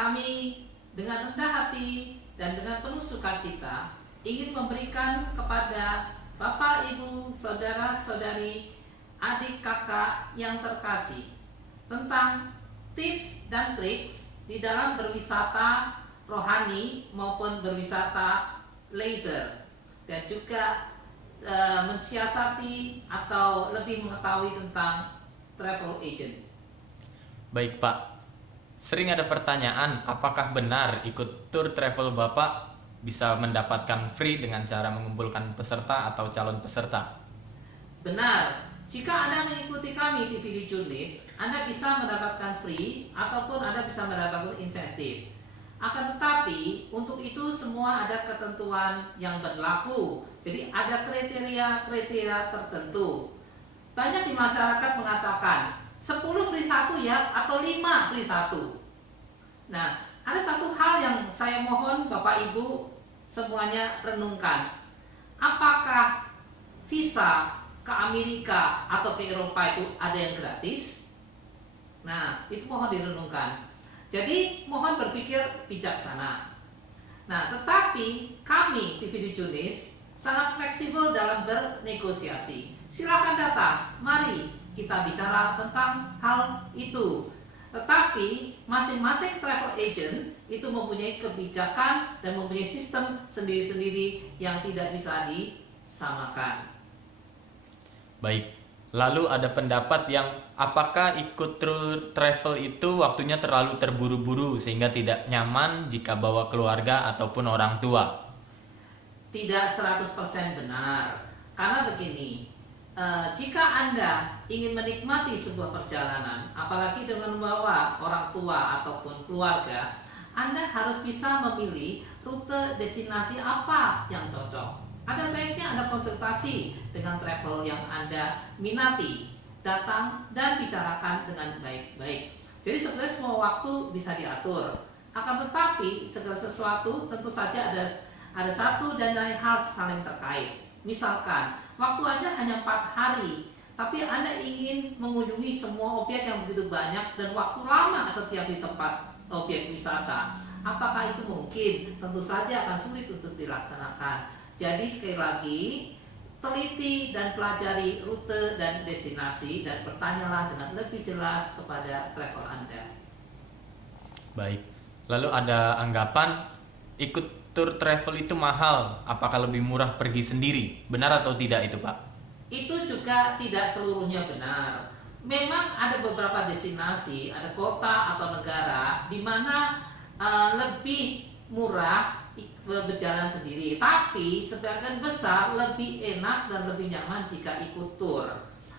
kami dengan rendah hati dan dengan penuh sukacita ingin memberikan kepada Bapak, Ibu, Saudara-saudari, adik kakak yang terkasih tentang tips dan triks di dalam berwisata rohani maupun berwisata leisure, dan juga mensiasati atau lebih mengetahui tentang travel agent. Baik Pak, sering ada pertanyaan apakah benar ikut tour travel Bapak bisa mendapatkan free dengan cara mengumpulkan peserta atau calon peserta? Benar, jika Anda mengikuti kami di Video Jurnis, Anda bisa mendapatkan free ataupun Anda bisa mendapatkan insentif. Akan tetapi, untuk itu semua ada ketentuan yang berlaku. Jadi ada kriteria tertentu. Banyak di masyarakat mengatakan 10 free 1 ya, atau 5 free 1. Nah, ada satu hal yang saya mohon Bapak Ibu semuanya renungkan. Apakah visa ke Amerika atau ke Eropa itu ada yang gratis? Nah, itu mohon direnungkan. Jadi mohon berpikir bijaksana. Nah, tetapi kami di Video Jurnis sangat fleksibel dalam bernegosiasi. Silakan datang, mari kita bicara tentang hal itu. Tetapi masing-masing travel agent itu mempunyai kebijakan dan mempunyai sistem sendiri-sendiri yang tidak bisa disamakan. Baik, lalu ada pendapat yang apakah ikut tour travel itu waktunya terlalu terburu-buru sehingga tidak nyaman jika bawa keluarga ataupun orang tua? Tidak 100% benar. Karena begini, jika Anda ingin menikmati sebuah perjalanan, apalagi dengan membawa orang tua ataupun keluarga, Anda harus bisa memilih rute destinasi apa yang cocok. Ada baiknya Anda konsultasi dengan travel yang Anda minati, datang dan bicarakan dengan baik-baik. Jadi sebenarnya semua waktu bisa diatur. Akan tetapi segala sesuatu tentu saja ada satu dan lain hal saling terkait. Misalkan waktu Anda hanya 4 hari, tapi Anda ingin mengunjungi semua objek yang begitu banyak dan waktu lama setiap di tempat objek wisata. Apakah itu mungkin? Tentu saja akan sulit untuk dilaksanakan. Jadi sekali lagi, teliti dan pelajari rute dan destinasi dan bertanyalah dengan lebih jelas kepada travel Anda. Baik, lalu ada anggapan ikut tour travel itu mahal, apakah lebih murah pergi sendiri? Benar atau tidak itu Pak? Itu juga tidak seluruhnya benar. Memang ada beberapa destinasi, ada kota atau negara di mana lebih murah berjalan sendiri, tapi sebagian besar lebih enak dan lebih nyaman jika ikut tour.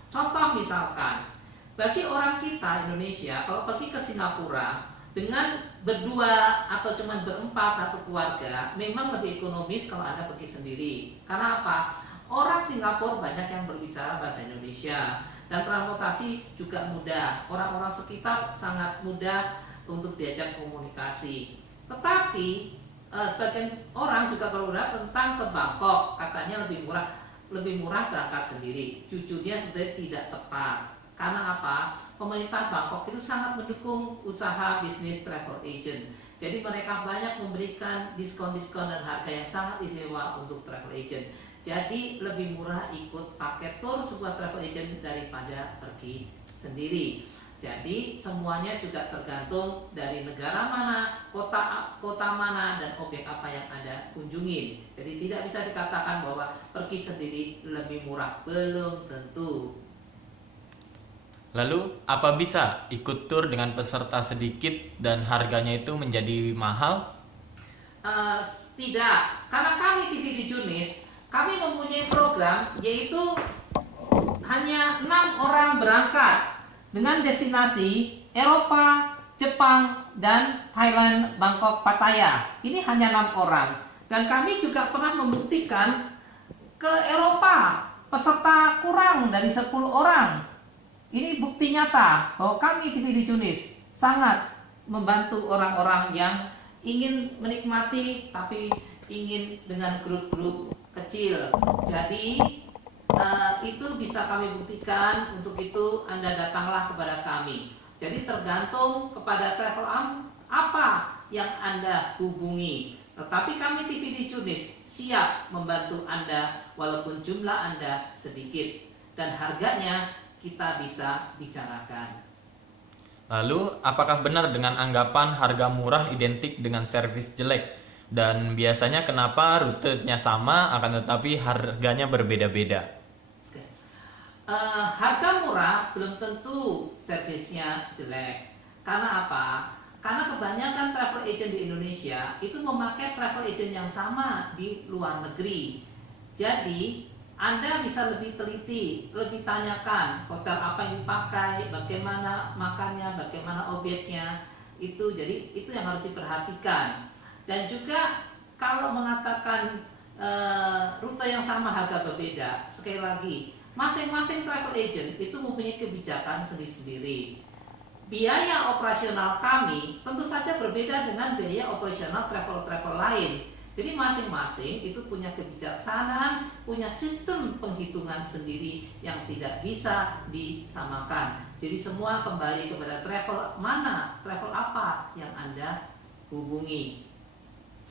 Contoh misalkan, bagi orang kita Indonesia kalau pergi ke Singapura dengan berdua atau cuma berempat satu keluarga, memang lebih ekonomis kalau Anda pergi sendiri. Karena apa? Orang Singapura banyak yang berbicara bahasa Indonesia dan transportasi juga mudah. Orang-orang sekitar sangat mudah untuk diajak komunikasi. Tetapi sebagian orang juga berbicara tentang ke Bangkok, katanya lebih murah berangkat sendiri. Jujurnya sebenarnya tidak tepat. Karena apa? Pemerintah Bangkok itu sangat mendukung usaha bisnis travel agent. Jadi mereka banyak memberikan diskon-diskon dan harga yang sangat istimewa untuk travel agent. Jadi lebih murah ikut paket tour sebuah travel agent daripada pergi sendiri. Jadi semuanya juga tergantung dari negara mana, kota mana, dan objek apa yang Anda kunjungi. Jadi tidak bisa dikatakan bahwa pergi sendiri lebih murah, belum tentu. Lalu apa bisa ikut tour dengan peserta sedikit dan harganya itu menjadi mahal? Tidak, karena kami TV di Junis, kami mempunyai program yaitu hanya 6 orang berangkat dengan destinasi Eropa, Jepang, dan Thailand, Bangkok, Pattaya. Ini hanya 6 orang. Dan kami juga pernah membuktikan ke Eropa, peserta kurang dari 10 orang. Ini bukti nyata bahwa kami TV di Junis sangat membantu orang-orang yang ingin menikmati tapi ingin dengan grup-grup kecil. Jadi itu bisa kami buktikan. Untuk itu Anda datanglah kepada kami. Jadi tergantung kepada travel apa yang Anda hubungi. Tetapi kami TV Dicunis siap membantu Anda walaupun jumlah Anda sedikit dan harganya kita bisa bicarakan. Lalu, apakah benar dengan anggapan harga murah identik dengan servis jelek? Dan biasanya kenapa rutenya sama akan tetapi harganya berbeda-beda? Oke. Harga murah belum tentu servisnya jelek. Karena apa? Karena kebanyakan travel agent di Indonesia itu memakai travel agent yang sama di luar negeri. Jadi Anda bisa lebih teliti, lebih tanyakan hotel apa yang dipakai, bagaimana makannya, bagaimana obyeknya. Jadi itu yang harus diperhatikan. Dan juga kalau mengatakan rute yang sama harga berbeda, sekali lagi masing-masing travel agent itu mempunyai kebijakan sendiri-sendiri. Biaya operasional kami tentu saja berbeda dengan biaya operasional travel lain. Jadi masing-masing itu punya kebijaksanaan, punya sistem penghitungan sendiri yang tidak bisa disamakan. Jadi semua kembali kepada travel apa yang Anda hubungi.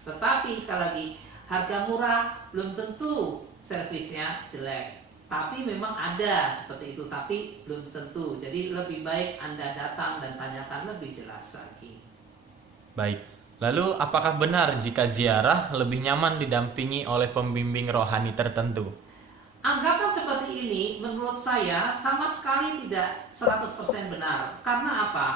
Tetapi sekali lagi, harga murah belum tentu servisnya jelek. Tapi memang ada seperti itu, tapi belum tentu. Jadi lebih baik Anda datang dan tanyakan lebih jelas lagi. Baik, lalu apakah benar jika ziarah lebih nyaman didampingi oleh pembimbing rohani tertentu? Anggapan seperti ini menurut saya sama sekali tidak 100% benar. Karena apa?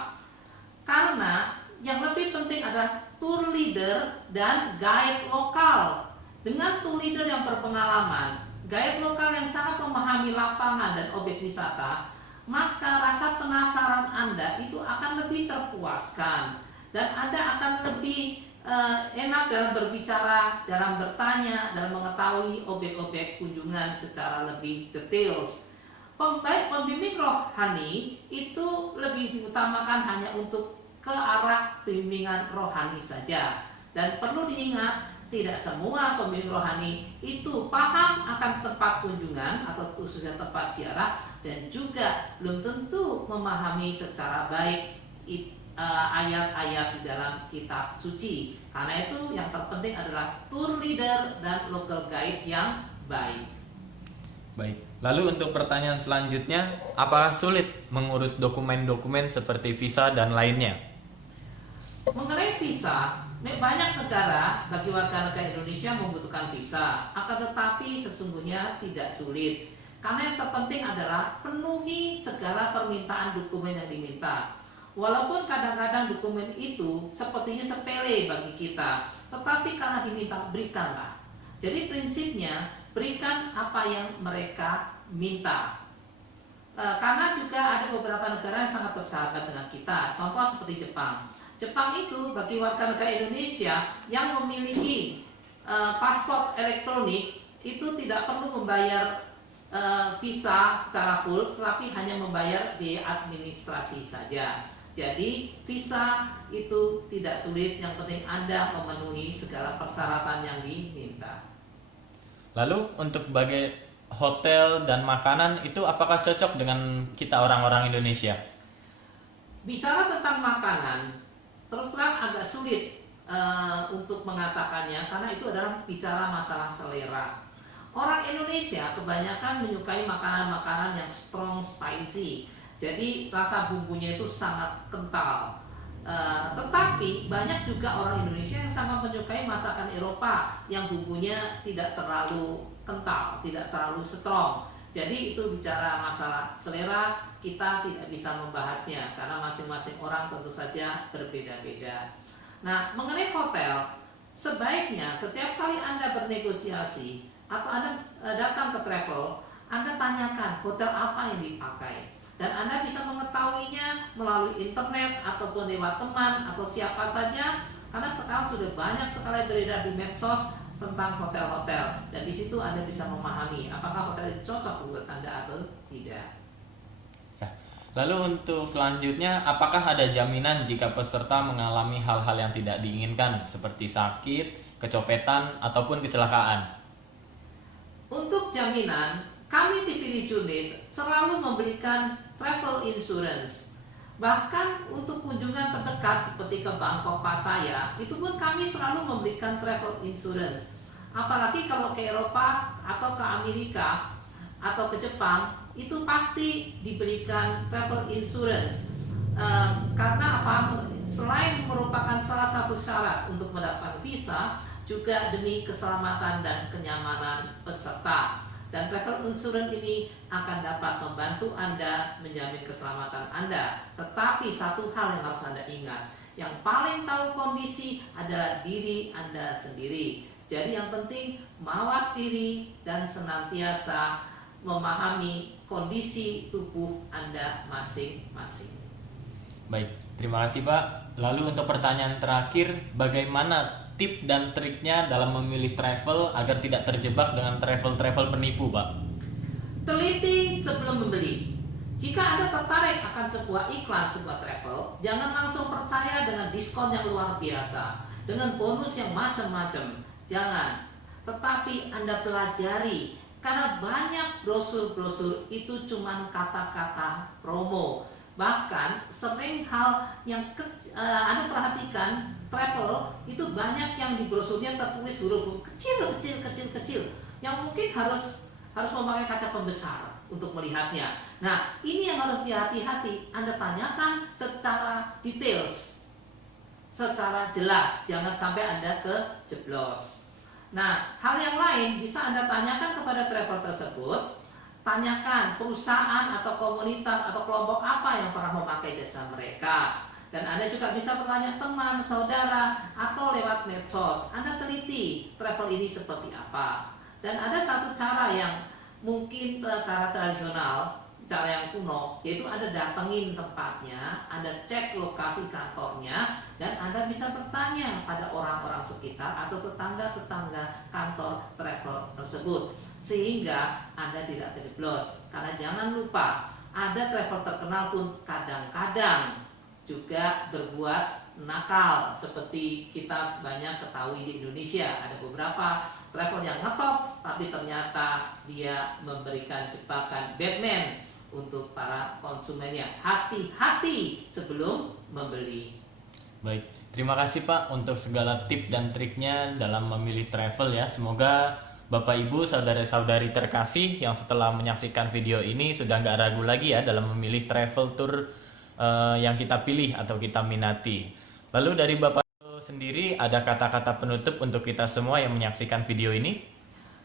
Karena yang lebih penting adalah tour leader dan guide lokal. Dengan tour leader yang berpengalaman, guide lokal yang sangat memahami lapangan dan objek wisata, maka rasa penasaran Anda itu akan lebih terpuaskan dan Anda akan lebih enak dalam berbicara, dalam bertanya, dalam mengetahui objek-objek kunjungan secara lebih details. Pembimbing rohani itu lebih diutamakan hanya untuk ke arah bimbingan rohani saja. Dan perlu diingat, tidak semua pembimbing rohani itu paham akan tempat kunjungan atau khususnya tempat ziarah, dan juga belum tentu memahami secara baik ayat-ayat di dalam kitab suci. Karena itu yang terpenting adalah tour leader dan local guide yang baik. Baik, lalu untuk pertanyaan selanjutnya, apakah sulit mengurus dokumen-dokumen seperti visa dan lainnya? Mengenai visa, banyak negara bagi warga negara Indonesia membutuhkan visa, akan tetapi sesungguhnya tidak sulit. Karena yang terpenting adalah penuhi segala permintaan dokumen yang diminta. Walaupun kadang-kadang dokumen itu sepertinya sepele bagi kita, tetapi karena diminta, berikanlah. Jadi prinsipnya, berikan apa yang mereka minta. Karena juga ada beberapa negara yang sangat bersahabat dengan kita. Contoh seperti Jepang. Jepang itu bagi warga negara Indonesia yang memiliki paspor elektronik itu tidak perlu membayar visa secara full, tetapi hanya membayar biaya administrasi saja. Jadi visa itu tidak sulit, yang penting Anda memenuhi segala persyaratan yang diminta. Lalu untuk bagai hotel dan makanan itu apakah cocok dengan kita orang-orang Indonesia? Bicara tentang makanan, terus terang agak sulit untuk mengatakannya, karena itu adalah bicara masalah selera. Orang Indonesia kebanyakan menyukai makanan-makanan yang strong spicy. Jadi rasa bumbunya itu sangat kental. Tetapi banyak juga orang Indonesia yang sangat menyukai masakan Eropa yang bumbunya tidak terlalu kental, tidak terlalu strong. Jadi itu bicara masalah selera, kita tidak bisa membahasnya karena masing-masing orang tentu saja berbeda-beda. Nah, mengenai hotel, sebaiknya setiap kali Anda bernegosiasi atau Anda datang ke travel, Anda tanyakan hotel apa yang dipakai. Dan Anda bisa mengetahuinya melalui internet ataupun lewat teman atau siapa saja, karena sekarang sudah banyak sekali beredar di medsos tentang hotel-hotel, dan di situ Anda bisa memahami apakah hotel itu cocok buat Anda atau tidak. Ya. Lalu untuk selanjutnya, apakah ada jaminan jika peserta mengalami hal-hal yang tidak diinginkan seperti sakit, kecopetan, ataupun kecelakaan? Untuk jaminan, kami TV Dicunis selalu memberikan travel insurance. Bahkan untuk kunjungan terdekat seperti ke Bangkok, Pattaya, itu pun kami selalu memberikan travel insurance. Apalagi kalau ke Eropa atau ke Amerika atau ke Jepang, itu pasti diberikan travel insurance. Karena apa? Selain merupakan salah satu syarat untuk mendapat visa, juga demi keselamatan dan kenyamanan peserta. Dan travel insurance ini akan dapat membantu Anda menjamin keselamatan Anda. Tetapi satu hal yang harus Anda ingat, yang paling tahu kondisi adalah diri Anda sendiri. Jadi yang penting mawas diri dan senantiasa memahami kondisi tubuh Anda masing-masing. Baik, terima kasih Pak. Lalu untuk pertanyaan terakhir, bagaimana tip dan triknya dalam memilih travel agar tidak terjebak dengan travel-travel penipu, Pak? Teliti sebelum membeli. Jika Anda tertarik akan sebuah iklan sebuah travel, jangan langsung percaya dengan diskon yang luar biasa, dengan bonus yang macam-macam. Jangan. Tetapi Anda pelajari, karena banyak brosur-brosur itu cuma kata-kata promo. Bahkan sering hal yang Anda perhatikan, travel itu banyak yang di brosurnya tertulis huruf kecil yang mungkin harus memakai kaca pembesar untuk melihatnya. Nah, ini yang harus hati-hati. Anda tanyakan secara details, secara jelas, jangan sampai Anda kejeblos. Nah, hal yang lain bisa Anda tanyakan kepada travel tersebut. Tanyakan perusahaan atau komunitas atau kelompok apa yang pernah memakai jasa mereka. Dan Anda juga bisa bertanya teman, saudara, atau lewat medsos. Anda teliti travel ini seperti apa. Dan ada satu cara yang mungkin cara tradisional, cara yang kuno, yaitu Anda datengin tempatnya, Anda cek lokasi kantornya, dan Anda bisa bertanya pada orang-orang sekitar atau tetangga-tetangga kantor travel tersebut, sehingga Anda tidak kejeblos. Karena jangan lupa, ada travel terkenal pun kadang-kadang juga berbuat nakal, seperti kita banyak ketahui di Indonesia. Ada beberapa travel yang ngetop, tapi ternyata dia memberikan jebakan Batman untuk para konsumennya. Hati-hati sebelum membeli. Baik, terima kasih Pak untuk segala tip dan triknya dalam memilih travel ya. Semoga Bapak Ibu saudara-saudari terkasih yang setelah menyaksikan video ini sudah nggak ragu lagi ya dalam memilih travel tour yang kita pilih atau kita minati. Lalu dari Bapak sendiri ada kata-kata penutup untuk kita semua yang menyaksikan video ini?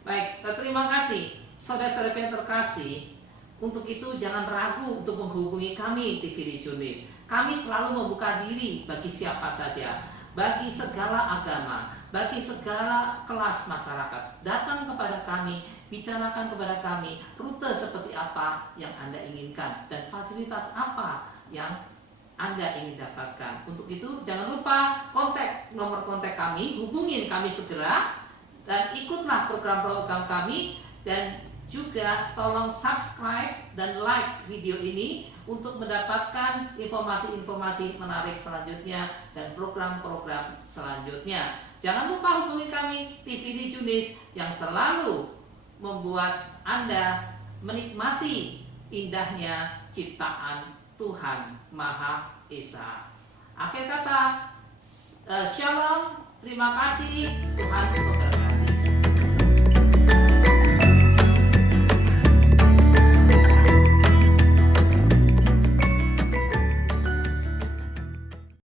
Baik, terima kasih saudara-saudara yang terkasih. Untuk itu jangan ragu untuk menghubungi kami TV Rejunis. Kami selalu membuka diri bagi siapa saja, bagi segala agama, bagi segala kelas masyarakat. Datang kepada kami, bicarakan kepada kami rute seperti apa yang Anda inginkan dan fasilitas apa yang Anda ingin dapatkan. Untuk itu jangan lupa nomor kontak kami, hubungin kami segera dan ikutlah program-program kami, dan juga tolong subscribe dan like video ini untuk mendapatkan informasi-informasi menarik selanjutnya dan program-program selanjutnya. Jangan lupa hubungi kami TV Rejunis yang selalu membuat Anda menikmati indahnya ciptaan Tuhan Maha Esa. Akhir kata, Shalom, terima kasih, Tuhan memberkati.